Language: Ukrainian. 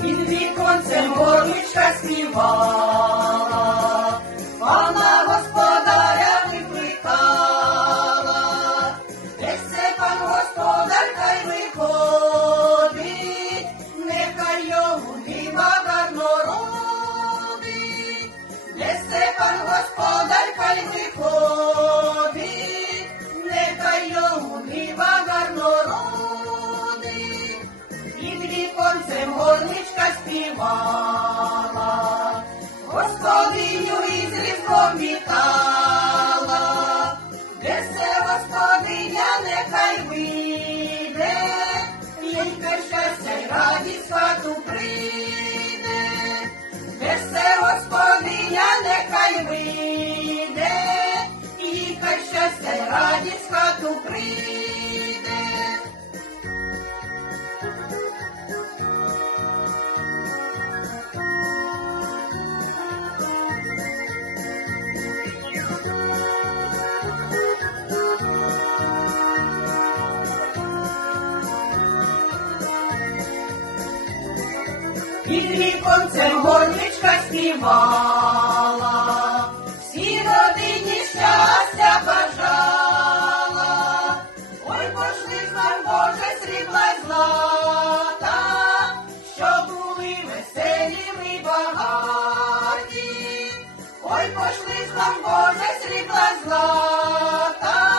під віконцем горничка співала. Горничка співала, господиню із різдвом вітала, де се господиня нехай вийде, Єнька щастя й радість хату прийде, де се господиня нехай вийде, Єнька щастя й радість хату прийде. Під віконцем горничка співала, всі родині щастя бажала. Ой, пошли з нам, Боже, срібла й злата, щоб були веселі ми багаті. Ой, пошли з нам, Боже, срібла й злата,